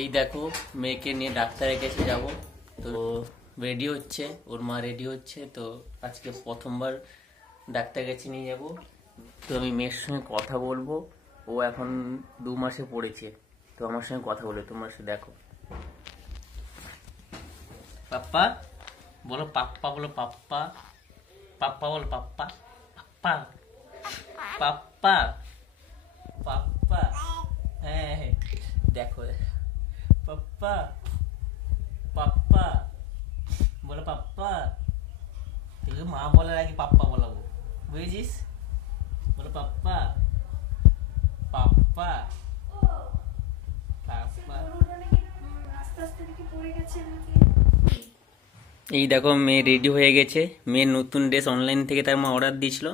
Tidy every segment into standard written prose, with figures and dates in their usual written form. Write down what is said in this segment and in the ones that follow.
এই দেখো মেয়েকে নিয়ে ডাক্তারের কাছে যাব, তো রেডি হচ্ছে, ওর মা রেডি হচ্ছে। তো আজকে প্রথমবার ডাক্তারের কাছে নিয়ে যাব। তো আমি মেয়ের সঙ্গে কথা বলবো। ও এখন 2 মাসে পড়েছে, তো আমার সঙ্গে কথা বলে তোমরা সে দেখো। পাপ্পা বলো, পাপ্পা বলো, পাপ্পা পাপ্পা বলো, পাপ্পা পাপ্পা পাপ্পা পাপ্পা। হ্যাঁ দেখো, পাপ্পা পাপ্পা বলো, পাপ্পা। তুই মা বলার আগে পাপ্পা বলাবো, বুঝেছিস? বলো পাপ্পা পাপ্পা পাপ্পা। এই দেখো মেয়ে রেডি হয়ে গেছে। মেয়ের নতুন ড্রেস অনলাইন থেকে তার মা অর্ডার দিয়েছিল,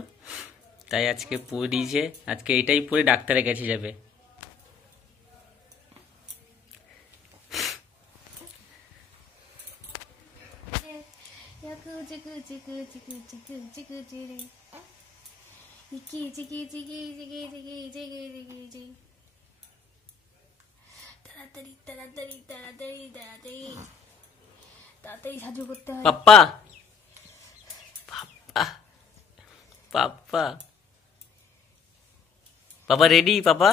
তাই আজকে পরিয়েছে। আজকে এটাই পরে ডাক্তারের কাছে যাবে। তাড়াতাড়ি সাজু করতে হয়। পাপ্পা পাপ্পা পাপ্পা পাপা রেডি? পাপা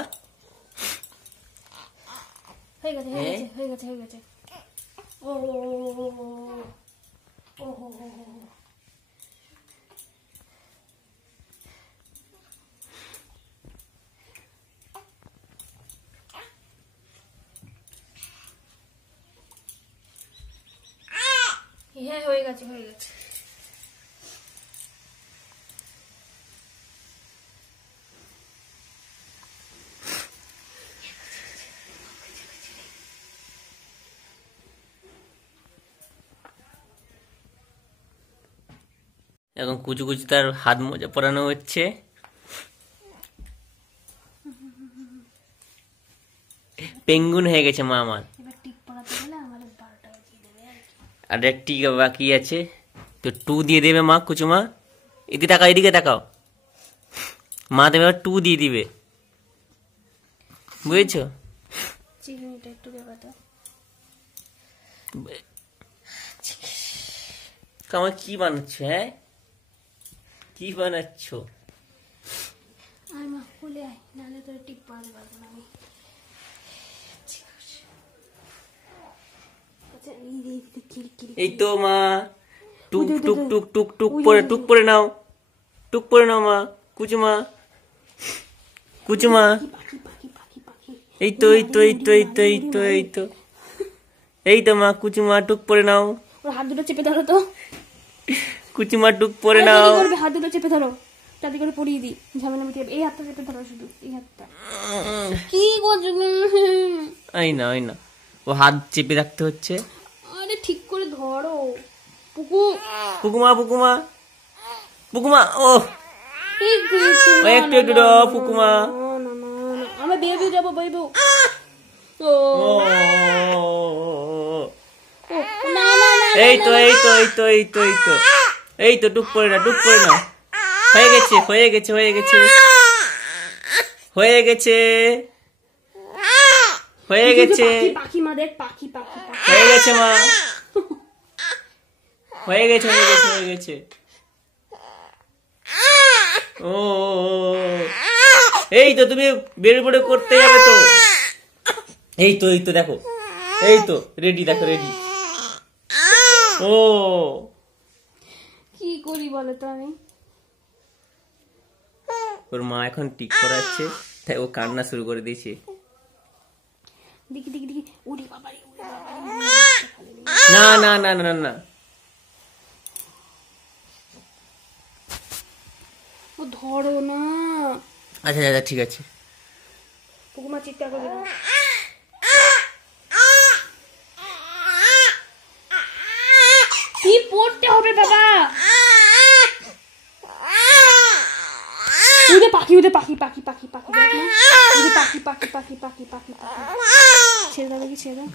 হয়ে গেছে হয়ে গেছে হয়ে গেছে হয়ে গেছে। ও ও হ্যাঁ হয়ে গেছে হয়ে গেছে। এখন কুচু কুচু তার হাত মোজা পরানো হচ্ছে। পেঙ্গুন হয়ে গেছে মা আমার। এবার টিপ পরাতে গেলে আমাদের 12টা বাজিয়ে দেবে আর একটি বাকি আছে, তো 2 দিয়ে দেবে মা। কুচু মা এদিকে তাকাও, এদিকে তাকাও। মা দেবে 2 দিয়ে দিবে, বুঝেছো? চিকেনটা একটু দেবা তো। আমার কি বানাচ্ছ? হ্যাঁ কি বানাচ্ছ? আয় মা খুলে আয়, নাহলে তোর টিপ পরাতে পারবো না আমি। এই তো মা, টুক টুক টুক টুক টুক পরে টুক পরে নাও, টুক পরে নাও মা। কুচুমা কুচুমা, এই তো এই তো এই তো এই তো এই তো এই তো এই তো মা। কুচুমা টুক পরে নাও। ওর হাত দুটো চেপে ধরো তো। কুচুমা টুক পরে নাও। হাত দুটো চেপে ধরো, তাতে করে পরিয়ে দিই, ঝামেলা মিটিয়ে। এই হাতটা চেপে ধরো, শুধু এই হাতটা। কি করছো? এই না এই না, ও হাত চেপে রাখতে হচ্ছে। আরে ঠিক করে ধরো পুকু। পুকুমা পুকুমা পুকুমা, ও একটু একটু পুকুমা। আমরা বেবি যাবো বেবু। এই তো এই তো এই তো এই তো এই তো এই তো টুক পরে না, টুক পরে না। হয়ে গেছে হয়ে গেছে হয়ে গেছে হয়ে গেছে হয়ে গেছে পাখি মা দেখ, পাখি পাখি হয়ে গেছে মা, হয়ে গেছে হয়ে গেছে হয়ে গেছে। ও এই তো তুমি বের পরে করতে যাবে তো। এই তো দেখো, এই তো রেডি, দেখো রেডি। ও কি করি বলো তো আমি? ওর মা এখন টিক করাচ্ছে, তাই ও কান্না শুরু করে দিয়েছে। দেখি দেখি দেখি, উড়ি বাবারি না না না না না, ও ধরো না। আচ্ছা আচ্ছা ঠিক আছে। পুকুমা চিৎকার করে দাও। কি পড়তে হবে বাবা? উড়ে পাখি, উড়ে পাখি পাখি পাখি পাখি, দেখ না উড়ে পাখি পাখি পাখি পাখি পাখি পাখি। ছেড়ে দাও দেখি, ছেড়ে দাও।